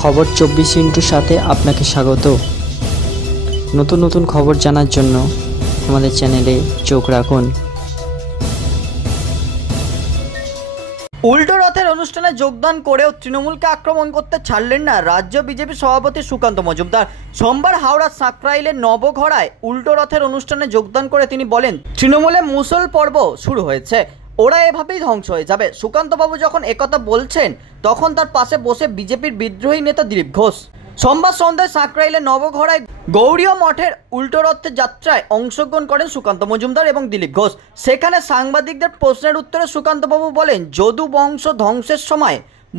খবর 24 সাথে আপনাকে স্বাগত। নতুন নতুন খবর জানার জন্য আমাদের চ্যানেলে চোখ রাখুন। উল্টো রথের অনুষ্ঠানে যোগদান করেও তৃণমূলকে আক্রমণ করতে ছাড়লেন না রাজ্য বিজেপি সভাপতি সুকান্ত মজুমদার। সোমবার হাওড়ার সাঁকরাইলের নবঘড়ায় উল্টো রথের অনুষ্ঠানে যোগদান করে তিনি বলেন, তৃণমূলে মুসল পর্ব শুরু হয়েছে, ওরা এভাবেই ধ্বংস হয়ে যাবে। সুকান্তবাবু যখন একথা বলছেন তখন তার পাশে বসে বিজেপির বিদ্রোহী নেতা দিলীপ ঘোষ। সোমবার সন্ধ্যায় সাঁকরাইলের নবঘড়ায় গৌড়ীয় মঠের উল্টো রথের যাত্রায় অংশগ্রহণ করেন সুকান্ত মজুমদার এবং দিলীপ ঘোষ। সেখানে সাংবাদিকদের প্রশ্নের উত্তরে সুকান্তবাবু বলেন, যদু বংশ ধ্বংসের সময়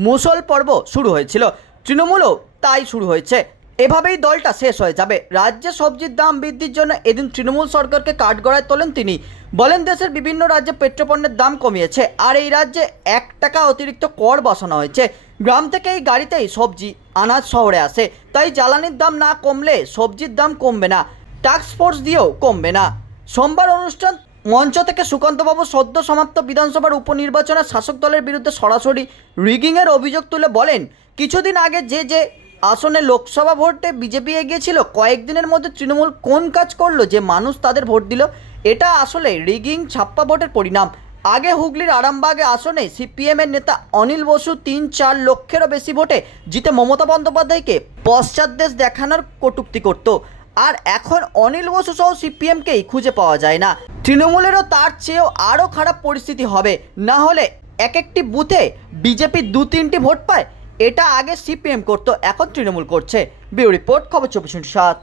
মুসল পর্ব শুরু হয়েছিল, তৃণমূলও তাই শুরু হয়েছে, এভাবেই দলটা শেষ হয়ে যাবে। রাজ্যে সবজির দাম বৃদ্ধির জন্য এদিন তৃণমূল সরকারকে কাঠগড়ায় তোলেন তিনি। বলেন, দেশের বিভিন্ন রাজ্যে পেট্রোপণ্যের দাম কমিয়েছে, আর এই রাজ্যে 1 টাকা অতিরিক্ত কর বসানো হয়েছে। গ্রাম থেকে এই গাড়িতেই সবজি আনাজ শহরে আসে, তাই জ্বালানির দাম না কমলে সবজির দাম কমবে না, টাস্ক ফোর্স দিয়েও কমবে না। সোমবার অনুষ্ঠান মঞ্চ থেকে সুকান্তবাবু সদ্য সমাপ্ত বিধানসভার উপনির্বাচনে শাসক দলের বিরুদ্ধে সরাসরি রিগিংয়ের অভিযোগ তুলে বলেন, কিছুদিন আগে যে আসনে লোকসভা ভোটে বিজেপি এগিয়েছিল, কয়েকদিনের মধ্যে তৃণমূল কোন কাজ করলো যে মানুষ তাদের ভোট দিল? এটা আসলে রিগিং, ছাপ্পা ভোটের পরিণাম। আগে হুগলির আরামবাগে আসনে সিপিএমের নেতা অনিল বসু 3-4 লক্ষেরও বেশি ভোটে জিতে মমতা বন্দ্যোপাধ্যায়কে পশ্চাৎদেশ দেখানোর কটূক্তি করত, আর এখন অনিল বসু সহ সিপিএমকেই খুঁজে পাওয়া যায় না। তৃণমূলেরও তার চেয়েও আরও খারাপ পরিস্থিতি হবে, না হলে একটি বুথে বিজেপি 2-3টি ভোট পায়। এটা আগে সিপিএম করতো, এখন তৃণমূল করছে। ব্যুরো রিপোর্ট, খবর 24/7।